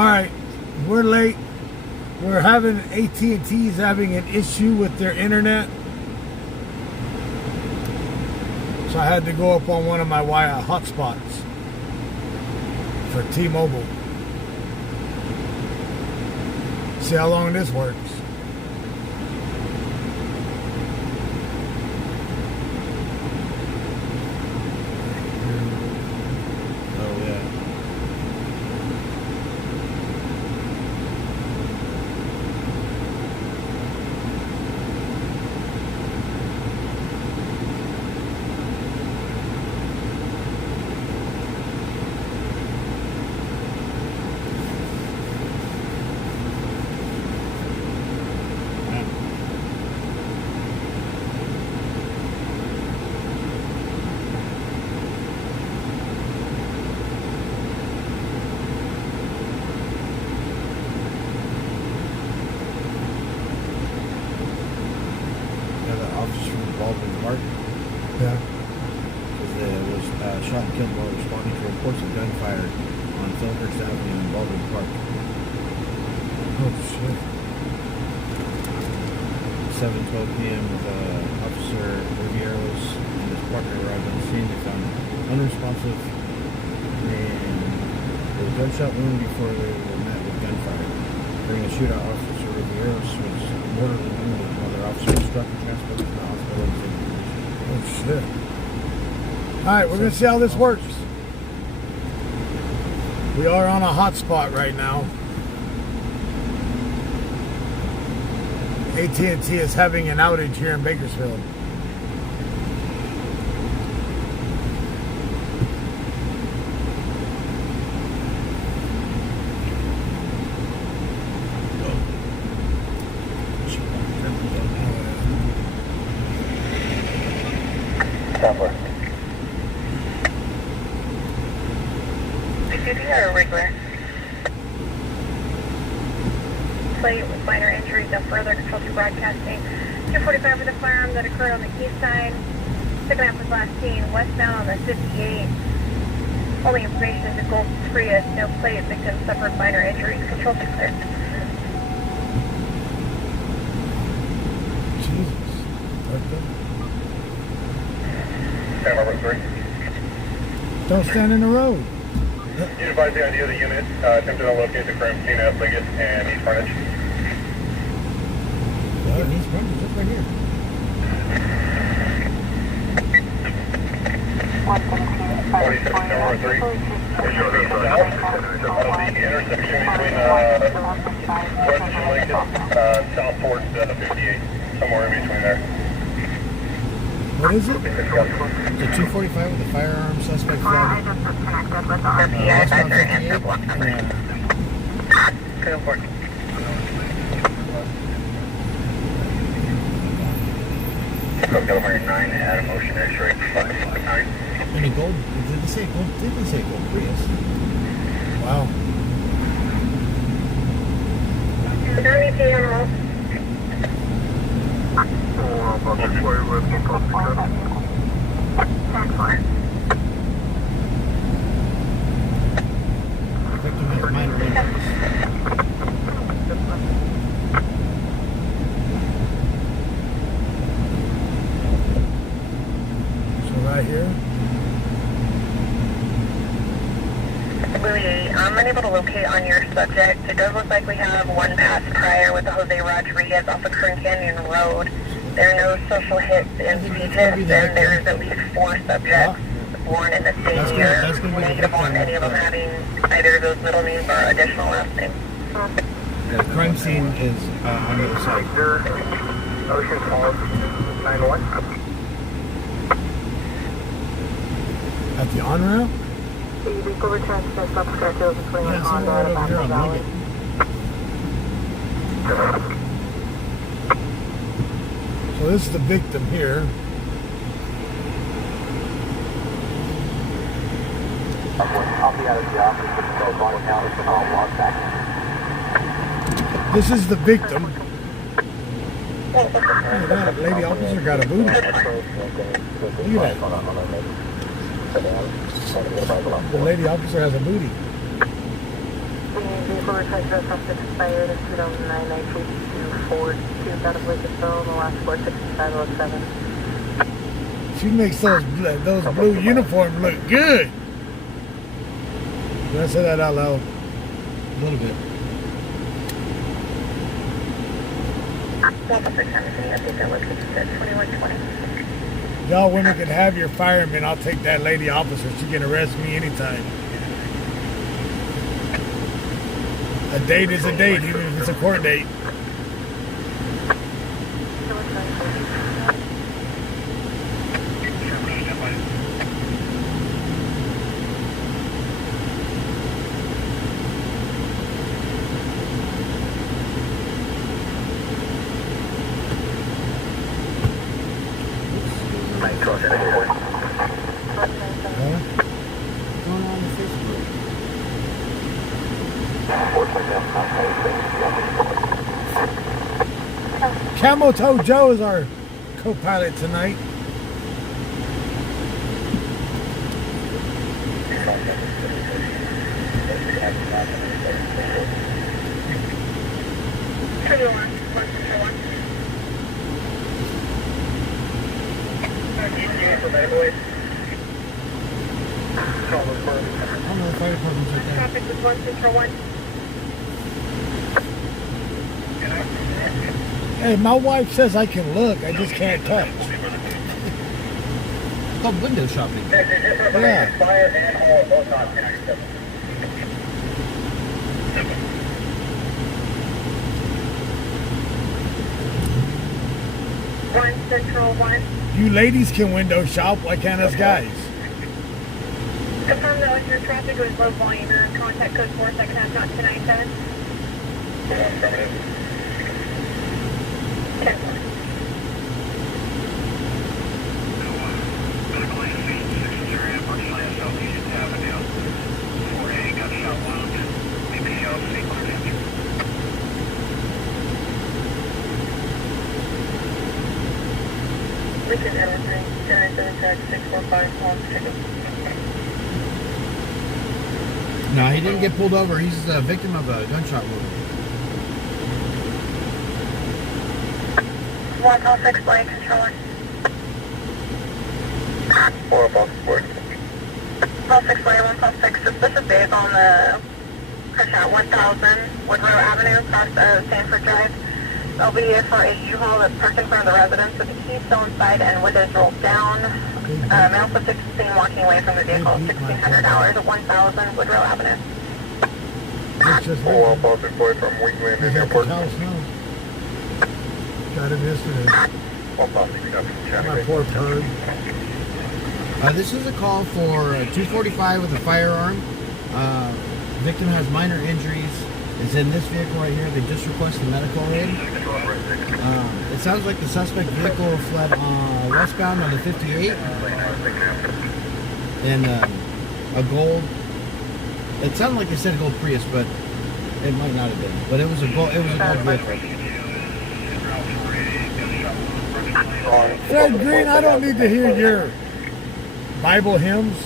All right, we're late. We're having AT&T's having an issue with their internet, so I had to go up on one of my hotspots for T-Mobile. See how long this works. Yeah. Because there was shot and killed while responding to reports of gunfire on Philhurst Avenue in Baldwin Park. Oh shit. 7:12 p.m. Officer Rivieros and his partner arrived on the scene. They found unresponsive and a gunshot wound before they were met with gunfire. During the shootout, Officer Rivieros was mortally wounded while their officer was struck and transported to the hospital in safe condition. Oh shit. Alright, we're gonna see how this works. We are on a hotspot right now. AT&T is having an outage here in Bakersfield. Or regular? Plate with minor injuries and further control to broadcasting. 245 for the firearm that occurred on the east side. Picking up with last seen westbound on the 58. Only information is a Gold Prius, no plate. Victim suffered minor injuries. Control to clear. Jesus. Camera 3. Don't stand in the road. You advise the idea of the unit attempted to locate the crime scene at Liggett and East Frontage. Liggett and East Frontage, just right here. 46, camera 3. We're showing south of the intersection between Frontage and Liggett, south towards 58, somewhere in between there. What is it? The 245 with the firearm suspect flag. Yeah, that's your answer block. Good work. California 9 had a motion X-ray 559. And a gold, did they say gold Prius? Wow. Don't need the animal. Victim has minor injuries. So right here. Louis, I'm unable to locate on your subject. It does look like we have one pass prior with the Jose Rodriguez off of Kern Canyon Road. There are no social hits in speeches, and there is at least 4 subjects born in the same year. Negative on any of them having either of those middle names or additional last names. The crime scene is on the other side. Ocean Falls 91. At the on-ramp? The vehicle returns to the subschedule between Yeah, somewhere right over here on Liggett. So this is the victim here. I'll be out of the office, so body count, so I'll walk back. This is the victim. Look at that, lady officer got a booty. Look at that. The lady officer has a booty. Fuller Type Dress expired in 2009, 932 out of Lakeville, the last 46507. She makes those blue uniforms look good. Did I say that out loud? A little bit. Y'all women can have your fireman. I'll take that lady officer. She can arrest me anytime. A date is a date, even if it's a court date. Going on the Facebook. Camel Toe Joe is our co-pilot tonight. I don't know if fire department's like that. Traffic is 161. Hey, my wife says I can look. I just can't touch. It's called window shopping. Yeah. One Central 1. You ladies can window shop. Why can't us guys? Confirm that with your traffic was low volume. Your contact code 479 not 297. 10 Richard Edwards, 645 long ticket. No, he didn't get pulled over. He's a victim of a gunshot wound. 106 Blake, controller. 106 Blake, 106. Suspicious vehicle on the Kershaw 1000 Woodrow Avenue, across Sanford Drive. There'll be for a U-Haul that's parked in front of the residence with the keys still inside and windows rolled down. Male subject is seen walking away from the vehicle, $1,600 at 1000 Woodrow Avenue. It's just All positive boy from Wingland in Airport. house now. Got him yesterday. All positive copy. My poor bird. This is a call for 245 with a firearm. Victim has minor injuries. Is in this vehicle right here. They just requested medical aid. It sounds like the suspect vehicle fled westbound on the 58 in a gold. It sounded like they said a gold Prius, but it might not have been. But it was a gold. It was a gold vehicle. Fred Green, I don't need to hear your Bible hymns.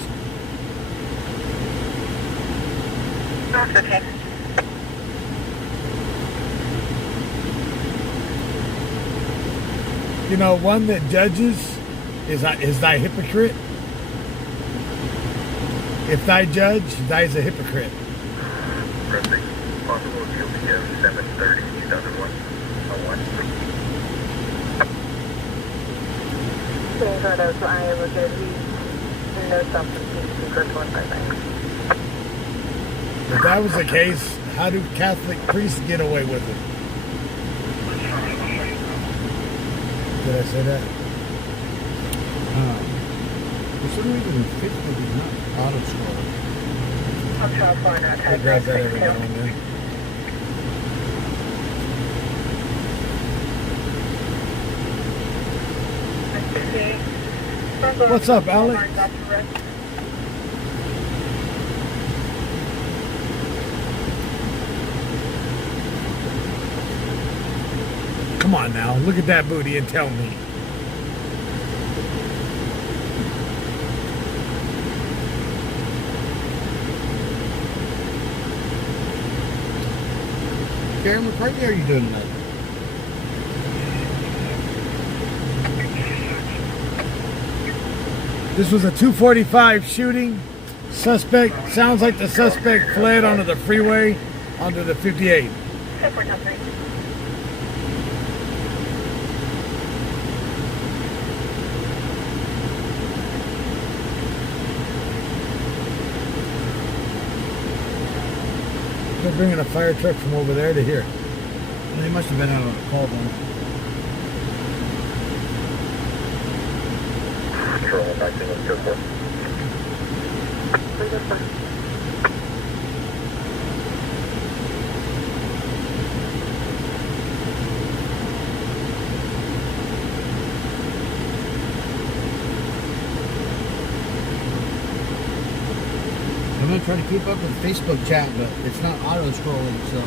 That's okay. You know, one that judges is thy hypocrite. If thy judge, thy is a hypocrite. Possible GOPM 730 2001 01. Same photos, so I am looking no substance secret 159. If that was the case, how do Catholic priests get away with it? Did I say that? For some reason, Facebook is not auto scroll. I'll try to find out. I grab that every now and then. What's up, Alex? Come on now, look at that booty and tell me. Karen McCartney, how are you doing tonight? This was a 245 shooting. Suspect, sounds like the suspect fled onto the freeway, onto the 58. They're bringing a fire truck from over there to here. They must have been out on a call then. Control, back to the airport. I'm gonna try to keep up with Facebook chat, but it's not auto scrolling, so.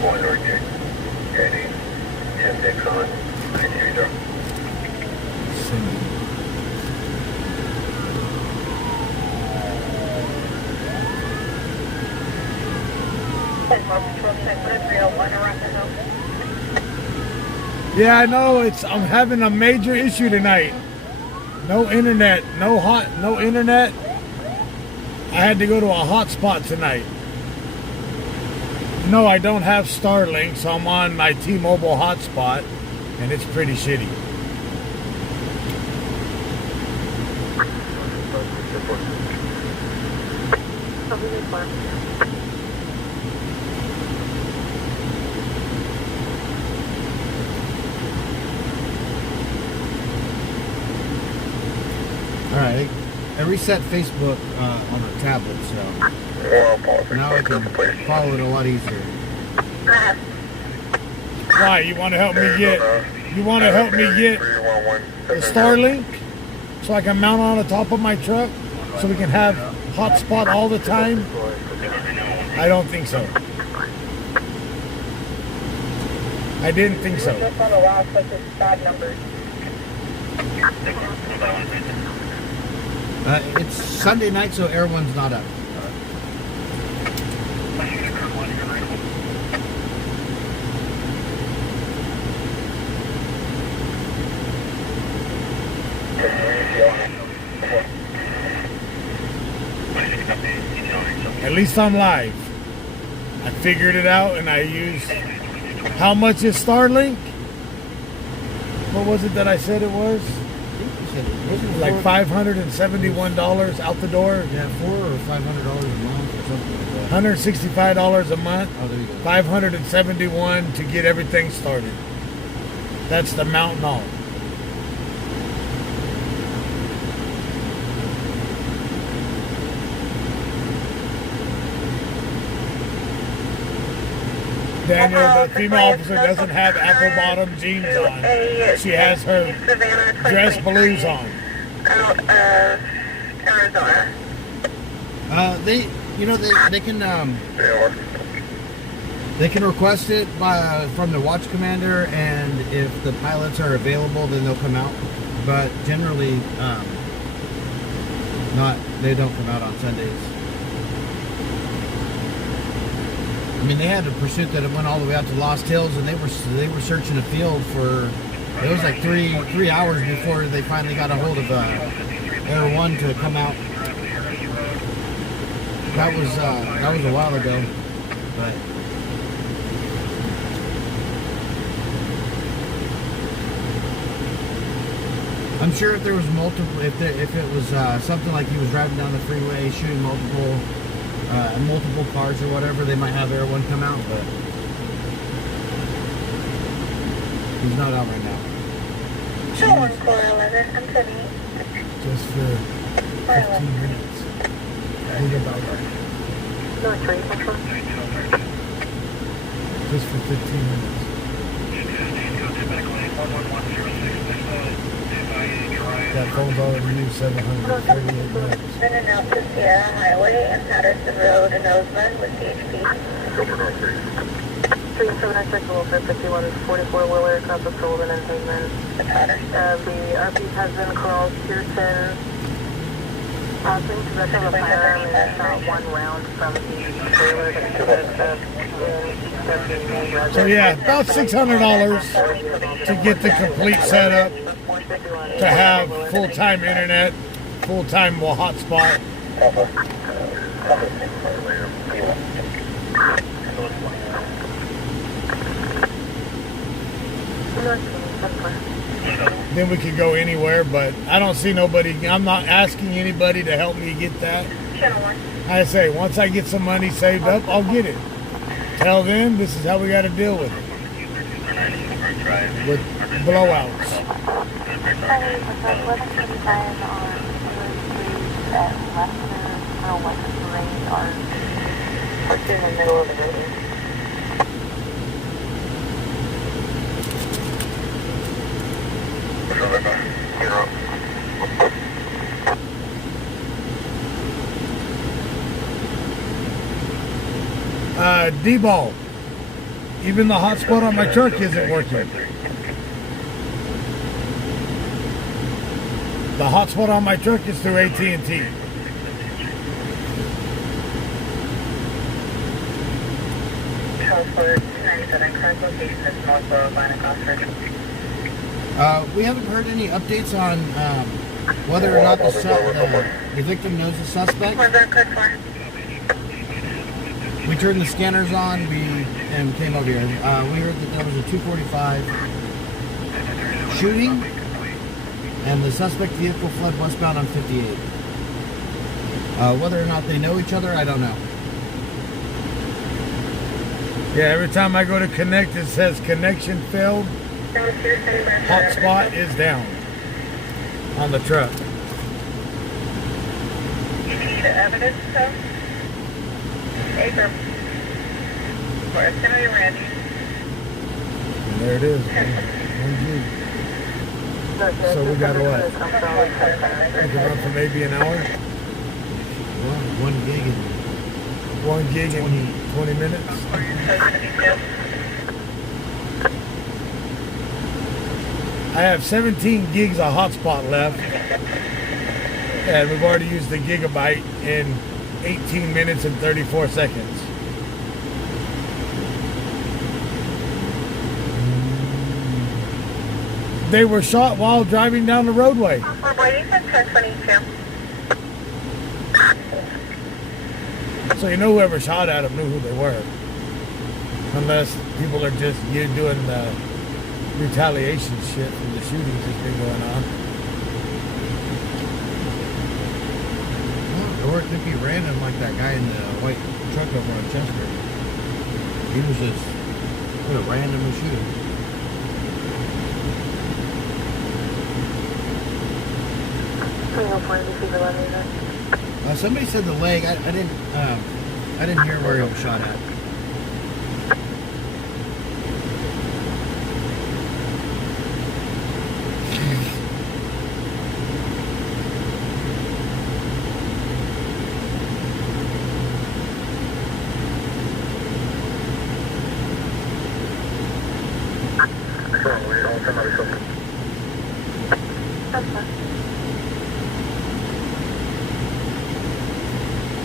Corridor gate. Heading 10 decks on. 930. Yeah, I know. I'm having a major issue tonight. No internet, no internet. I had to go to a hotspot tonight. No, I don't have Starlink, so I'm on my T-Mobile hotspot, and it's pretty shitty. Alright, I reset Facebook on the tablet, so now I can follow it a lot easier. Why? You want to help me get? You want to help me get the Starlink so I can mount on the top of my truck so we can have hotspot all the time? I don't think so. I didn't think so. It's Sunday night, so everyone's not up. At least I'm live. I figured it out and I used... How much is Starlink? What was it that I said it was? Like $571 out the door? Yeah, $400 or $500 a month or something like that. $165 a month. Oh, there you go. $571 to get everything started. That's the mountain all. Daniel, the female officer doesn't have apple bottom jeans on. She has her dress blues on. Out of Arizona. They can request it from the watch commander, and if the pilots are available, then they'll come out. But generally, they don't come out on Sundays. I mean, they had a pursuit that went all the way out to Lost Hills, and they were searching a field for, it was like three hours before they finally got a hold of Air One to come out. That was a while ago, but I'm sure if there was multiple, if it was something like he was driving down the freeway shooting multiple cars or whatever, they might have Air One come out, but he's not out right now. Show 1411, I'm Tiffany. Just for 15 minutes. Think about that. No, 3, Central. Just for 15 minutes. That phone's already used 738 minutes. Been announced to Sierra Highway and Patterson Road in Oseman with CHP. 3796 Wilson 51 44 Wheeler, Compass Golden and Pavement. The Patterson. The RP has been called Pearson Bring possession of a firearm and shot one round from the trailer that So yeah, about $600 to get the complete setup, to have full-time internet, full-time hotspot. Then we could go anywhere, but I don't see nobody. I'm not asking anybody to help me get that. I say, once I get some money saved up, I'll get it. Till then, this is how we got to deal with it. With blowouts. in the middle of the building. D-ball. Even the hotspot on my truck isn't working. The hotspot on my truck is through AT&T. We haven't heard any updates on whether or not the victim knows the suspect. What's that code for? We turned the scanners on and came over here. We heard that there was a 245 shooting, and the suspect vehicle fled westbound on 58. Whether or not they know each other, I don't know. Yeah, every time I go to connect, it says connection failed. Hotspot is down on the truck. You need evidence, though? Abram. For Assembly Randy. And there it is. 1 gig. So we got what? We can run for maybe an hour? Well, 1 gig and 1 gig in 20 minutes. I have 17 gigs of hotspot left. And we've already used the gigabyte in 18 minutes and 34 seconds. They were shot while driving down the roadway. We're waiting for 1022. So you know whoever shot at them knew who they were. Unless people are just doing the retaliation shit from the shootings that's been going on. or it could be random, like that guy in the white truck over on Chester. He was just randomly shooting. Somebody said the leg. I didn't hear where he was shot at.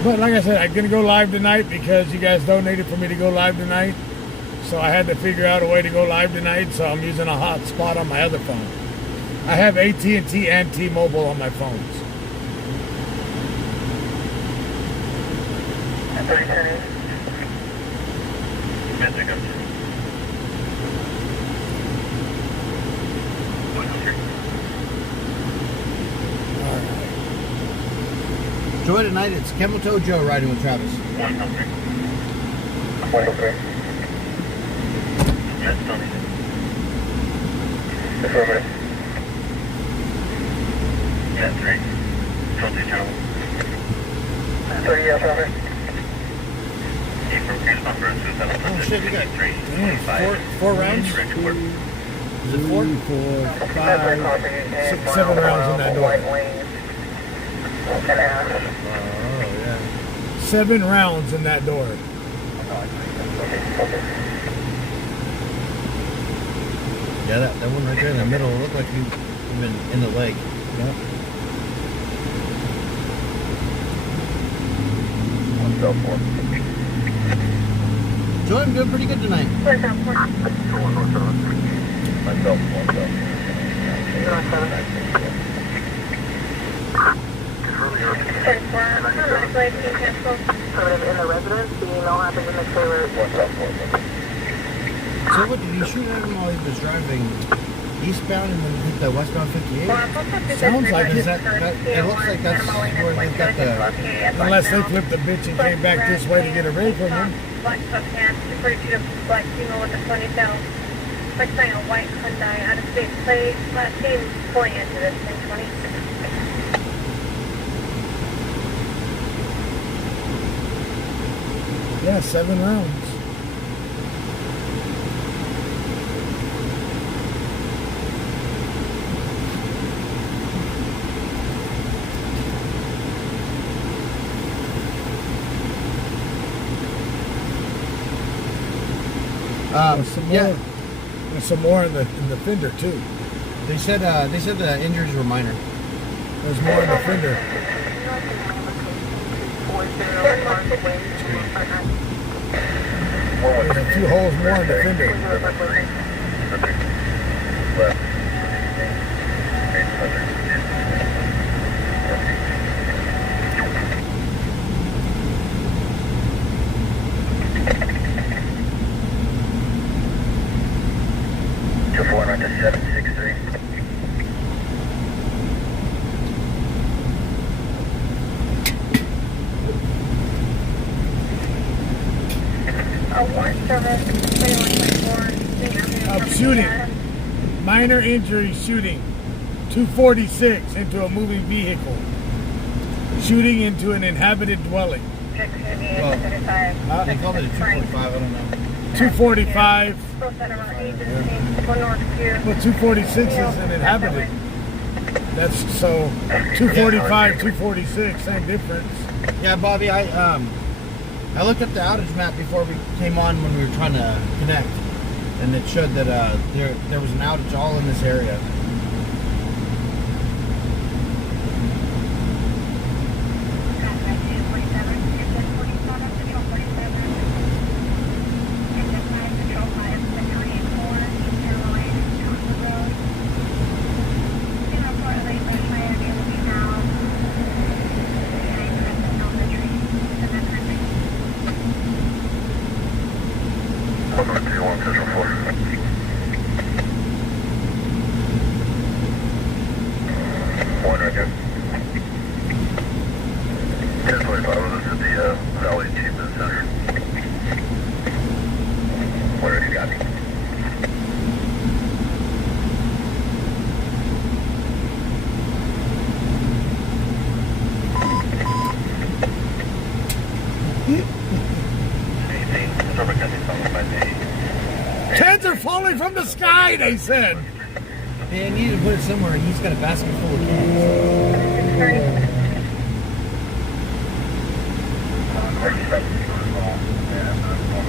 But like I said, I'm going to go live tonight because you guys donated for me to go live tonight. So I had to figure out a way to go live tonight, so I'm using a hotspot on my other phone. I have AT&T and T-Mobile on my phones. Joy tonight, it's Camel Toe Joe riding with Travis. 103. Yes, Tony. Affirmative. Yeah, 3. Tony Joe. 30, yes, affirmative. Oh shit, we got 4 rounds? Is it 4? 3, 4, 5, 6, 7 rounds in that door. Oh, yeah. 7 rounds in that door. Yeah, that one right there in the middle looked like he been in the leg. Yep. Myself 4. Joy, I'm doing pretty good tonight. Myself 4. Myself 10-4. Last flight being canceled. In the residence, the email happens in the trailer. So what, did you shoot at him while he was driving eastbound and then hit the westbound 58? Sounds like Is that it looks like that's where they've got the... Unless they flipped the bitch and came back this way to get away from him. Black sweatpants, 242 to black female with a ponytail. Like saying a white Hyundai out of state plate. Last name pulling into this 1020. Yeah, 7 rounds. Some more, yeah, there's some more in the fender too. they said the injuries were minor. There's more in the fender. There's a few holes more in the fender. Left. 2-4, right to 763. Warrant service 2124. Shooting. Minor injury shooting. 246 into a moving vehicle. Shooting into an inhabited dwelling. They called it a 245, I don't know. 245. Well, 246 is an inhabited. That's so 245, 246, same difference. Yeah, Bobby, I looked up the outage map before we came on when we were trying to connect, and it showed that there was an outage all in this area. One right here. 1025, this is the Valley Achievement Center. What have you got? Kids are falling from the sky, they said. Man, you need to put it somewhere, and he's got a basket full of cans.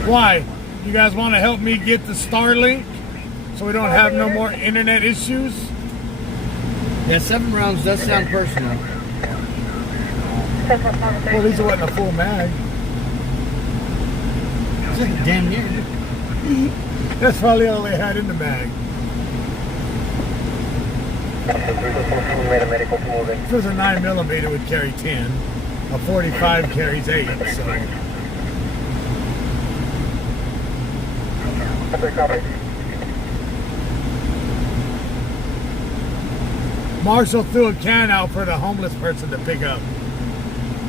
Why? You guys want to help me get the Starlink so we don't have no more internet issues? Yeah, 7 rounds does sound personal. Well, these wasn't a full mag. It's like damn near. That's probably all they had in the mag. If it was a 9mm, it would carry 10. A 45 carries 8, so. Marshall threw a can out for the homeless person to pick up.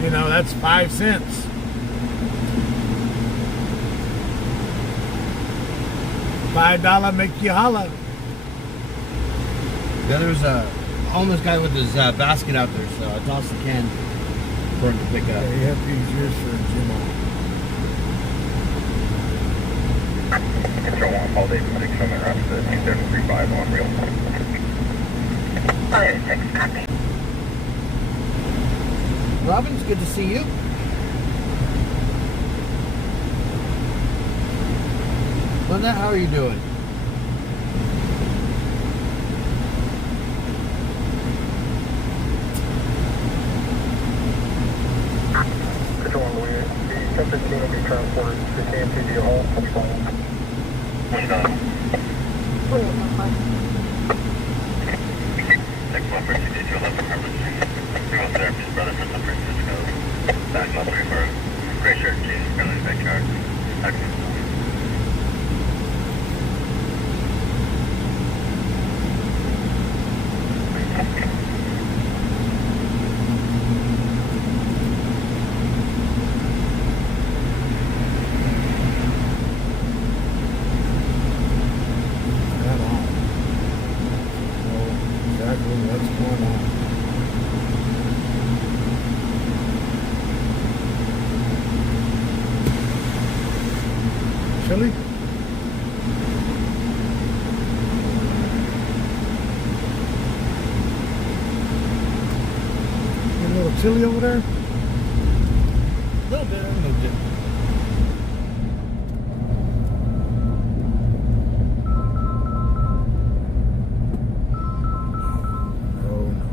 You know, that's 5 cents. $5 make you holla. Yeah, there was a homeless guy with his basket out there, so I tossed the can for him to pick up. Yeah, you have to use yours for Jimmo. Control 1, call David 6, I'm in route to 2735 on real. Oh, there's 6, copy. Robin, good to see you. Linda, how are you doing? Control 1, 1015 will be transported to KMTV Hall. One done. 6142 did you 11 Harvard Street. Remote therapist brother from San Francisco. Back up for gray shirt jeans, currently backyard. Excellent. That on. Know exactly what's going on. Chili? A little chilly over there? No, bit, no bit. Oh no.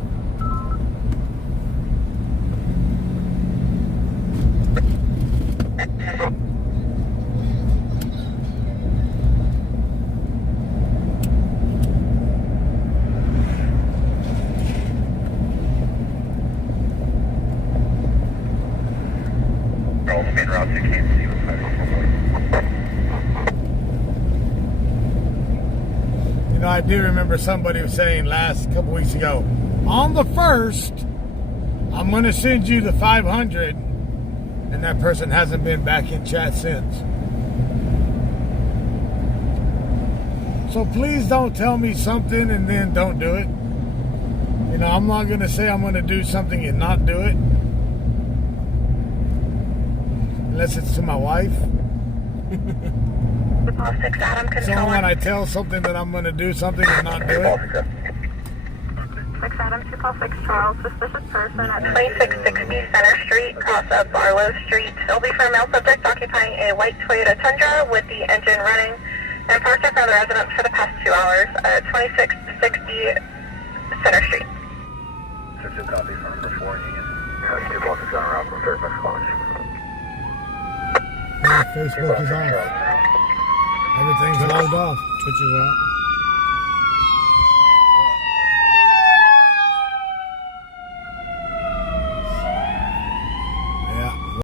Roll the main route to KMTV with 544. You know, I do remember somebody was saying last couple weeks ago, on the 1st, I'm going to send you the 500, and that person hasn't been back in chat since. So please don't tell me something and then don't do it. You know, I'm not going to say I'm going to do something and not do it. Unless it's to my wife. All 6 Adam So control. when I tell something that I'm going to do something and not do it. 6 Adam, 246 Charles, suspicious person at 2660 Center Street, cross up Barlow Street. It'll be for a male subject occupying a white Toyota Tundra with the engine running and parked in front of the residence for the past 2 hours at 2660 Center Street. 6 copy from number 4 Union. 2 blocks on route from 3rd Mexico. Yeah, Facebook is off. Everything's logged off. Twitch is out.